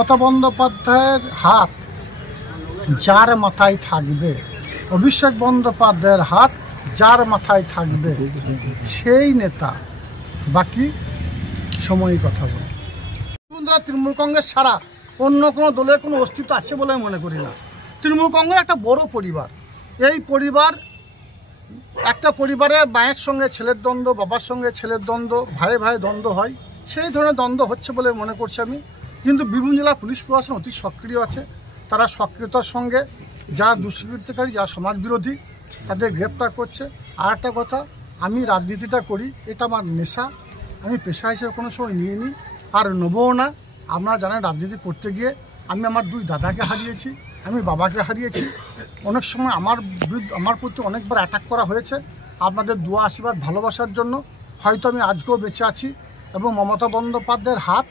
মমতা বন্দ্যোপাধ্যায়ের হাত যার মাথায় থাকবে, অভিষেক বন্দ্যোপাধ্যায়ের হাত যার মাথায় থাকবে সেই নেতা, বাকি সময়ই কথা বলে। তৃণমূল কংগ্রেস ছাড়া অন্য কোনো দলের কোনো অস্তিত্ব আছে বলে আমি মনে করি না। তৃণমূল কংগ্রেস একটা বড় পরিবার। এই পরিবার, একটা পরিবারে মায়ের সঙ্গে ছেলের দ্বন্দ্ব, বাবার সঙ্গে ছেলের দ্বন্দ্ব, ভাইয়ে ভাইয়ে দ্বন্দ্ব হয়, সেই ধরনের দ্বন্দ্ব হচ্ছে বলে মনে করছি আমি। কিন্তু বীরভূম জেলা পুলিশ প্রশাসন অতি সক্রিয় আছে। তারা সক্রিয়তার সঙ্গে যারা দুষ্কৃতিকারী, যারা সমাজ বিরোধী, তাদের গ্রেপ্তার করছে। আর একটা কথা, আমি রাজনীতিটা করি, এটা আমার নেশা, আমি পেশা হিসেবে কোনো সময় নিয়ে নিই, আর নেবও না। আপনারা জানেন, রাজনীতি করতে গিয়ে আমি আমার দুই দাদাকে হারিয়েছি, আমি বাবাকে হারিয়েছি। অনেক সময় আমার প্রতি অনেকবার অ্যাটাক করা হয়েছে। আপনাদের দোয়া, আশীর্বাদ, ভালোবাসার জন্য হয়তো আমি আজকেও বেঁচে আছি এবং মমতা বন্দ্যোপাধ্যায়ের হাত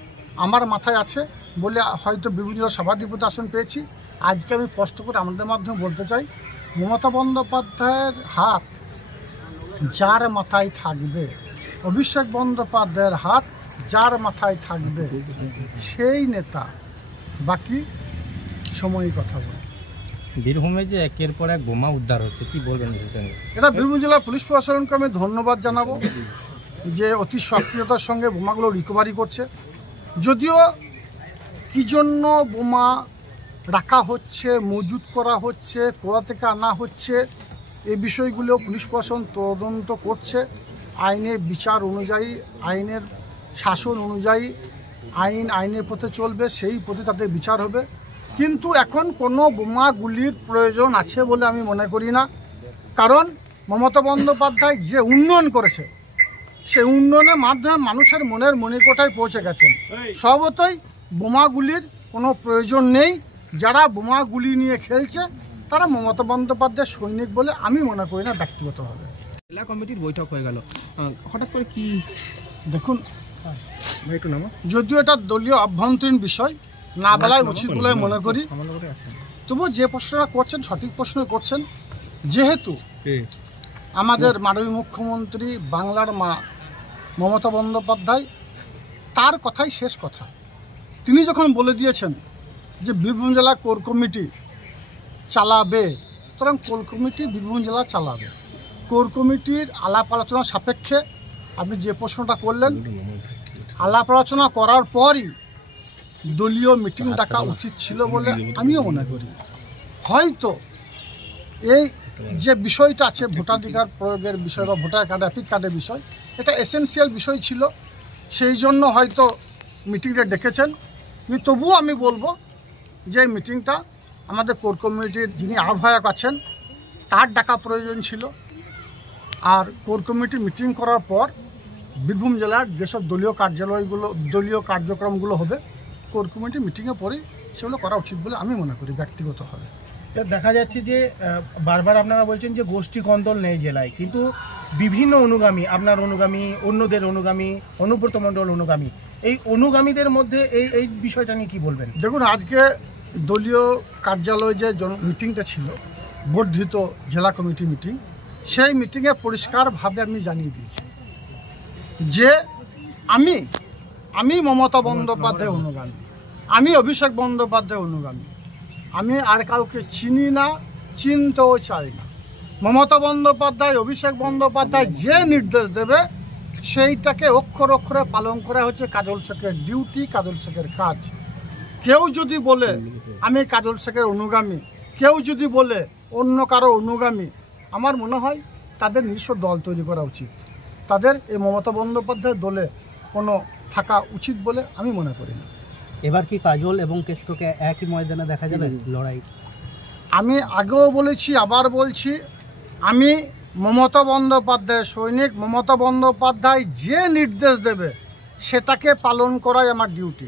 আমার মাথায় আছে বলে হয়তো বিভিন্ন সভাধিপতি আসন পেয়েছি। আজকে আমি স্পষ্ট করে আমাদের মাধ্যমে বলতে চাই, মমতা বন্দ্যোপাধ্যায়ের হাত যার মাথায় থাকবে, অভিষেক বন্দ্যোপাধ্যায়ের হাত যার মাথায় থাকবে সেই নেতা, বাকি সময়ই কথা বলে। বীরভূমে যে একের পর এক বোমা উদ্ধার হচ্ছে, কি বলবেন? এটা বীরভূম জেলা পুলিশ প্রশাসনকে আমি ধন্যবাদ জানাবো যে অতি সক্রিয়তার সঙ্গে বোমাগুলো রিকভারি করছে। যদিও কী জন্য বোমা রাখা হচ্ছে, মজুত করা হচ্ছে, কোথা থেকে আনা হচ্ছে, এই বিষয়গুলো পুলিশ প্রশাসন তদন্ত করছে। আইনের বিচার অনুযায়ী, আইনের শাসন অনুযায়ী আইনের পথে চলবে, সেই পথে তাদের বিচার হবে। কিন্তু এখন কোনো বোমাগুলির প্রয়োজন আছে বলে আমি মনে করি না। কারণ মমতা বন্দ্যোপাধ্যায় যে উন্নয়ন করেছে, সেই উন্নয়নের মাধ্যমে মানুষের মনের মণিকোঠায় পৌঁছে গেছেন। স্বভাবতই বোমাগুলির কোনো প্রয়োজন নেই। যারা বোমাগুলি নিয়ে খেলছে তারা মমতা বন্দ্যোপাধ্যায়ের সৈনিক বলে আমি মনে করি না ব্যক্তিগতভাবে। জেলা কমিটির বৈঠক হয়ে গেল, হঠাৎ করে কি দেখুন, একটু নামা, যদিও এটা দলীয় অভ্যন্তরীণ বিষয়, না বলাই উচিত বলে মনে করি, তবু যে প্রশ্নটা করছেন সঠিক প্রশ্ন করছেন। যেহেতু আমাদের মাননীয় মুখ্যমন্ত্রী, বাংলার মা মমতা বন্দ্যোপাধ্যায়, তার কথাই শেষ কথা। তিনি যখন বলে দিয়েছেন যে বীরভূম জেলা কোর কমিটি চালাবে, সুতরাং কোর কমিটি বীরভূম জেলা চালাবে। কোর কমিটির আলাপ আলোচনা সাপেক্ষে আপনি যে প্রশ্নটা করলেন, আলাপ আলোচনা করার পরই দলীয় মিটিং ডাকা উচিত ছিল বলে আমিও মনে করি। হয়তো এই যে বিষয়টা আছে, ভোটাধিকার প্রয়োগের বিষয় বা ভোটার কার্ড, অ্যাপিক কার্ডের বিষয়, এটা এসেনশিয়াল বিষয় ছিল, সেই জন্য হয়তো মিটিংটা ডেকেছেন। কিন্তু তবুও আমি বলবো যে মিটিংটা আমাদের কোর কমিটির যিনি আহ্বায়ক আছেন তার ডাকা প্রয়োজন ছিল। আর কোর কমিটি মিটিং করার পর বীরভূম জেলার যেসব দলীয় কার্যালয়গুলো, দলীয় কার্যক্রমগুলো হবে, কোর কমিটি মিটিংয়ে পরেই সেগুলো করা উচিত বলে আমি মনে করি ব্যক্তিগতভাবে। দেখা যাচ্ছে যে বারবার আপনারা বলছেন যে গোষ্ঠী কন্দল নেই জেলায়, কিন্তু বিভিন্ন অনুগামী, আপনার অনুগামী, অন্যদের অনুগামী, অনুব্রত মণ্ডল অনুগামী, এই অনুগামীদের মধ্যে এই বিষয়টা নিয়ে কী বলবেন? দেখুন, আজকে দলীয় কার্যালয়ে যে মিটিংটা ছিল, বর্ধিত জেলা কমিটি মিটিং, সেই মিটিংয়ে পরিষ্কারভাবে আমি জানিয়ে দিয়েছি যে আমি মমতা বন্দ্যোপাধ্যায় অনুগামী, আমি অভিষেক বন্দ্যোপাধ্যায় অনুগামী, আমি আর কাউকে চিনি না, চিনতেও চাই না। মমতা বন্দ্যোপাধ্যায়, অভিষেক বন্দ্যোপাধ্যায় যে নির্দেশ দেবে সেইটাকে অক্ষর অক্ষরে পালন করা হচ্ছে কাজল শেখের ডিউটি, কাজল শেখের কাজ। কেউ যদি বলে আমি কাজল শেখের অনুগামী, কেউ যদি বলে অন্য কারো অনুগামী, আমার মনে হয় তাদের নিজস্ব দল তৈরি করা উচিত। তাদের এই মমতা বন্দ্যোপাধ্যায়ের দলে কোনো থাকা উচিত বলে আমি মনে করি না। এবার কি কাজল এবং কেষ্টকে একই ময়দানে দেখা যাবে লড়াই? আমি আগেও বলেছি, আবার বলছি, আমি মমতা বন্দ্যোপাধ্যায়ের সৈনিক। মমতা বন্দ্যোপাধ্যায় যে নির্দেশ দেবে সেটাকে পালন করাই আমার ডিউটি।